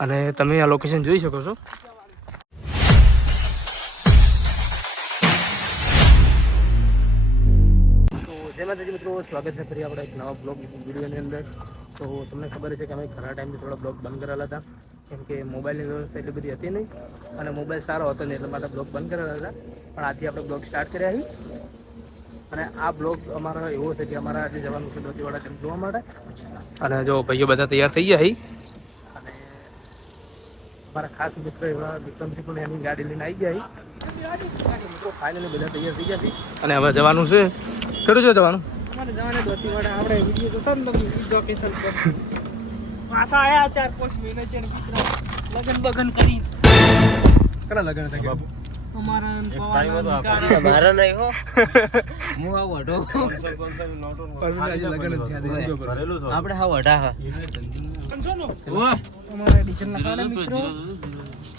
અને તમે આ લોકેશન જોઈ શકો છો. તો જય માતાજી મિત્રો, સ્વાગત છે ફરી આપણે એક નવા બ્લોગ વિડીયોની અંદર. તો તમને ખબર છે કે અમે ઘણા ટાઈમથી થોડા બ્લોગ બંધ કરેલા હતા, કેમ કે મોબાઈલની વ્યવસ્થા એટલી બધી હતી નહીં અને મોબાઈલ સારો હતો નહીં, એટલા માટે બ્લોગ બંધ કરેલા હતા. પણ આજથી આપણે બ્લોગ સ્ટાર્ટ કર્યા છીએ અને આ બ્લોગ અમારો એવો છે કે અમારા આજે જવાનું છે દોતીવાડા ડેમ જોવા માટે. અને જો ભાઈઓ બધા તૈયાર થઈ ગયા અને અમારા ખાસ મિત્ર એવા વિક્રમસિંહ પણ એની ગાડી લઈને આવી ગયા. મિત્રો ફાઇનલી બધા તૈયાર થઈ ગયા અને હવે જવાનું છે. કેટલું છે જવાનું? અમારે જવાનું દોતીવાડા. આપણે વિડીયો જોતા ને તમે લોકેશન પર પાછા આવ્યા 4-5 મહિના છે મિત્રો લગન બગન કરી. કેટલા લગન થયા? અમારા મારા નહીં હો હું આ વઢો આપણે હા વઢા હા અમારા ડીઝલ ના મિત્રો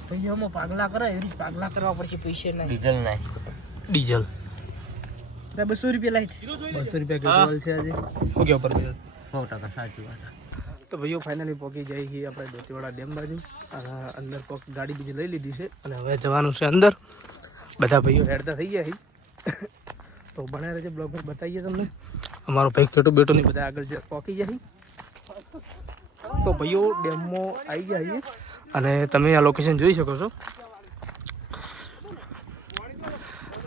ભાઈઓમાં પાગલા કરે એવી પાગલા કરવા પડશે. પૈસા નહીં, ડીઝલ નહીં. ડીઝલ 200 રૂપિયા લાઈટ 200 રૂપિયા કેવું છે આજે? ઓકે ઉપર 100% સાચી વાત. તો ભાઈઓ ફાઇનલી પહોંચી જાય છીએ આપણે દોતીવાડા ડેમ બાજુ અને અંદર ગાડી બીજી લઈ લીધી છે અને હવે જવાનું છે અંદર. બધા ભાઈઓ હેડતા થઈ ગયા છે તો બનાવી રહેજો બ્લોગ પર બતાવીએ તમને. અમારો ભાઈ કેટું બેટું નહીં બધા આગળ પહોંચી જાય. તો ભાઈઓ ડેમમાં આવી ગયા છીએ અને તમે આ લોકેશન જોઈ શકો છો.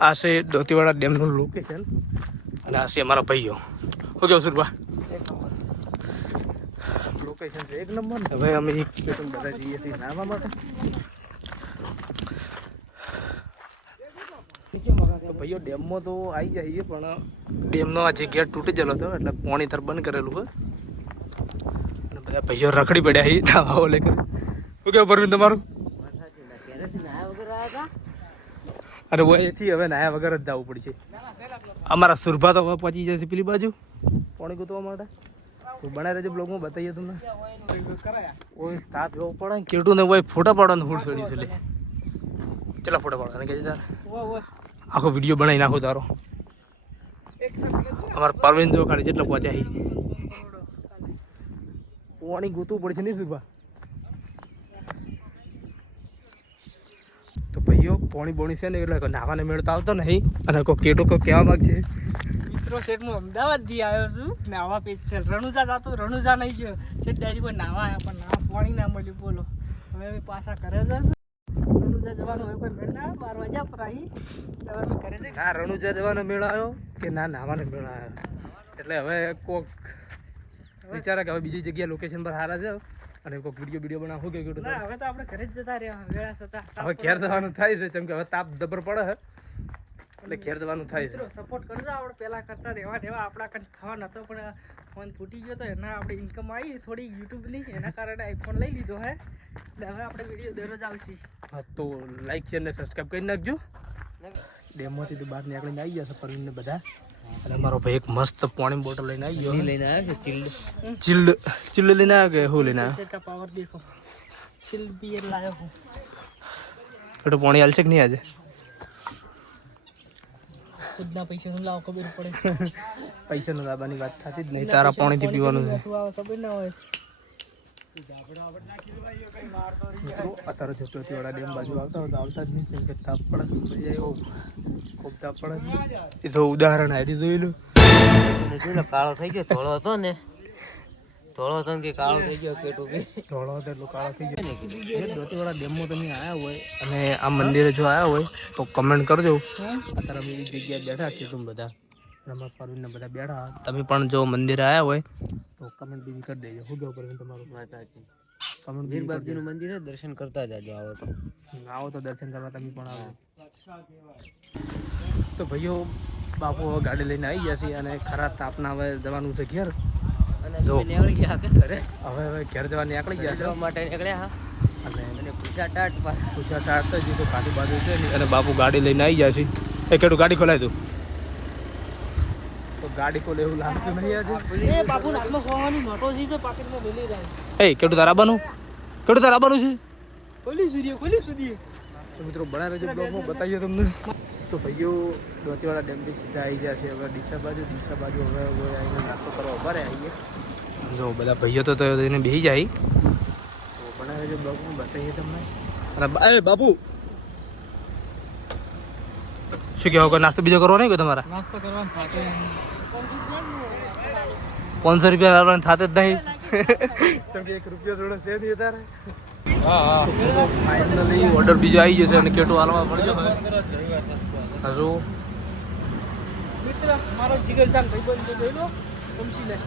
આ છે દોતીવાડા ડેમનું લોકેશન અને આ છે અમારા ભાઈઓ. ઓકે સુરભા લોકેશન છે એક નંબર. હવે અમે એક બધા જઈએ છીએ નાહવા માટે. તો ભાઈઓ ડેમમાં તો આવી જઈએ પણ ડેમનો આ જે ગેટ તૂટી ગયેલો હતો એટલે પાણી તર બંધ કરેલું હોય અને બધા ભાઈઓ રખડી પડ્યા છે નાવા લે કરી. શું કેવું પરવીન તમારું? અરે એથી હવે નાયા વગર જ જવું પડશે. અમારા સુરભા તો હવે પહોંચી જશે પેલી બાજુ પાણી ગોતવા માટે. તો બનાવી રહેજો બ્લોગમાં બતાવીએ તમને. ઓય તાપ એવો પડે કેટું ને ભાઈ ફોટા પાડવાનું હુડ ચડી છે. લે કેટલા ફોટા પાડવાના કે તારે? આખો વિડીયો બનાવી નાખો તારો. અમારા પરવીન જો ખાલી જેટલો પહોંચ્યા પાણી ગોતવું પડશે નહીં સુરભા? તો ભાઈઓ પોણી બોણી છે ને એટલે નાવાને મેળતા આવતો નહીં અને કોઈ કેટો કોઈ કહેવા માંગશે. મિત્રો શેઠ હું અમદાવાદથી આવ્યો છું નાવા પેશલ. રણુજા જતો રણુજા નહીં ગયો શેઠ ડાયરી કોઈ નાવા આવ્યા પણ નાવા પાણી ના મળ્યું. બોલો હવે પાછા ઘરે જશું. રણુજા જવાનો હવે કોઈ મેળ ના 12 વાગ્યા પર આવી હવે અમે ઘરે જઈ. ના રણુજા જવાનો મેળ આવ્યો કે ના નાવાનો મેળ આવ્યો એટલે હવે કોક વિચારે કે હવે બીજી જગ્યાએ લોકેશન પર સારા છે અને કોઈક વિડીયો બનાવો કે કેવું? હવે તો આપણે ઘરે જ જતા રહ્યા. વેળા હતા હવે ઘેર જવાનું થાય છે કેમ કે હવે તાપ દબર પડે છે એટલે ઘેર જવાનું થાય છે. સપોર્ટ કરજો. આપણે પહેલા કરતા રહેવા આપણા કંઈ ખાવા નતો પણ ફોન ફૂટી ગયો તો એના આપણે ઇન્કમ આવી થોડી યુટ્યુબની એના કારણે આઈફોન લઈ લીધો હે એટલે હવે આપણે વિડીયો દરરોજ આવશે. હા તો લાઈક છે ને સબસ્ક્રાઈબ કરી નાખજો. ડેમમાંથી તો બહાર નીકળીને આવી જશે પરવીનને બધા. અને અમારો ભાઈ એક મસ્ત પાણી બોટલ લઈને આવી ગયો. લઈને આવ્યો છે ચિલ્ડ લઈને આવ્યો કે હું લઈને આવ્યો? પાવર દેખો ચિલ્ડ બિયર લાવ્યો હું. તો પાણી હાલશે કે નહીં આજે? ખુદના પૈસા નું લાવો ખબર પડે. પૈસા નો લાવવાની વાત થતી જ નહીં. તારા પાણીથી પીવાનું છે ખબર ના હોય. મિત્રો અત્યારે દોતીવાડા ડેમ બાજુ આવતા હોય તો આવતા જ નહીં કે તાપ પડે ખૂબ તાપ પડે. એ તો ઉદાહરણ હારી જોયેલું. કાળો થઈ ગયો. ધોળો હતો ને કે કાળો થઈ ગયો કેટો કે ધોળો હતો એટલો કાળો થઈ ગયો. દોતીવાડા ડેમમાં તમે આવ્યા હોય અને આ મંદિરે જો આવ્યા હોય તો કમેન્ટ કરજો. અત્યારે અમે એવી જગ્યાએ બેઠા કેટું બધા રમત પરવીને બધા બેઠા. તમે પણ જો મંદિરે આવ્યા હોય તો કમેન્ટ બીજી કરી દેજો. શું કેવું પરવીન તમારું? માતાજી કમેન્ટ વીર બાપજીનું મંદિર છે, દર્શન કરતા જાજો. આવો તો દર્શન કરવા તમે પણ આવો. તો ભાઈઓ બાપુ હવે ગાડી લઈને આવી ગયા છે અને ખરા તાપના હવે જવાનું છે ઘેર. હવે ઘેર જવા નીકળી ગયા માટે નીકળ્યા અને પૂછા ટાટ તો જે કાઢી બાજુ છે અને બાપુ ગાડી લઈને આવી ગયા છે. એ કેટલું ગાડી ખોલાય તું તો ગાડી ખોલે એવું લાગતું નહીં આજે. બાપુ નાકમાં ખોવાની મોટો છે પાકીટમાં મેલી જાય. એ કેટલું તારા બનું છે? ખોલી સુધી તો મિત્રો બનાવી રહેજો બ્લોગમાં બતાવીએ તમને. તો ભાઈઓ દોતીવાડા ડેમથી સીધા આવી ગયા છે હવે ડીસા બાજુ હવે આવીને નાસ્તો કરવા ઉભા રહ્યા આવીએ. જો બધા ભાઈઓ તો એને બેસી જાય તો બનાવી જો બાપુ બતાવીએ તમને અને બાપુ શું કહેવો કે નાસ્તો બીજો કરવો નહીં કે તમારા નાસ્તો કરવાનું થાકે 500 રૂપિયા લાવવાનું થાતે જ નહીં કેમ કે 1 રૂપિયો થોડો છે નહીં તારે ફાઇનલી ઓર્ડર બીજો આવી જશે અને કેટો હાલવા પડજો હજુ મિત્ર મારો જીગર જાન ભાઈબંધ છે જોઈ લો સમજી લે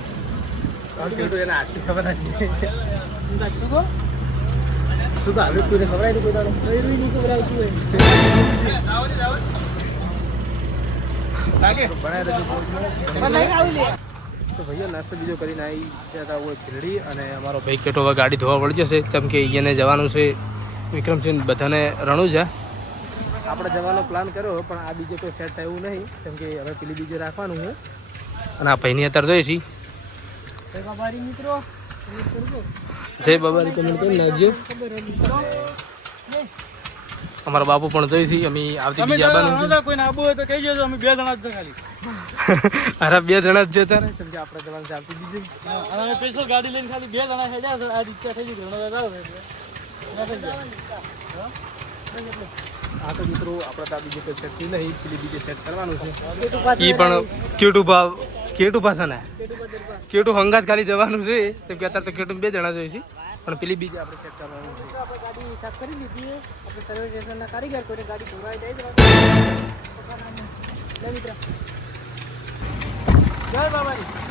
કેટો એના હાથથી ખબર નથી શું ગો શું તો હાલું કોઈને ખબર આવી કોઈ દાડો નહીં ખબર આવી હોય લાગે બનાવી દેજો બનાવી આવી લે તો ભૈયા નાસ્તો બીજો કરીને આવી જતા હોય ખીરડી અને અમારો ભાઈ કેટો હવે ગાડી ધોવા પડી જશે કેમ કે એને જવાનું છે વિક્રમસિંહ બધાને રણુજા આપણે જવાનો પ્લાન કર્યો પણ આ બીજે કોઈ સેટ થાય એવું નહીં કેમ કે હવે પેલી બીજે રાખવાનું હું અને આ ભાઈની અત્યારે જોઈએ છીએ જય બાબારી મિત્રો જય બાબારી કમેન્ટ કરી નાખજો અમારા બાપુ પણ જોઈ છે અમે આવતી બીજી આવવાનું કોઈને આબુ હોય તો કહી દેજો અમે 2 જણા જ છે ખાલી અરે 2 જણા જ જતા રહે કેમ કે આપણે જવાનું છે આવતી બીજી અમે સ્પેશિયલ ગાડી લઈને ખાલી 2 જણા હેડ્યા છે આ ઈચ્છા થઈ ગઈ ઘણો જાવ આ તો મિત્રો આપણે તો આ બીજે કોઈ સેટ નહીં પેલી બીજે સેટ કરવાનું છે એ પણ કેટુ પાસે ને કેટુ હંગાત ખાલી જવાનું છે કેમ કે અત્યારે તો કેટુ 2 જણા જોઈએ છે પણ પેલી બીજે આપણે સેટ કરવાનું છે આપણે ગાડી સાફ કરી લીધી આપણે સર્વિસ સ્ટેશનના કારીગર કોઈને ગાડી ધોરાઈ જાય જય મિત્ર જય બાબાજી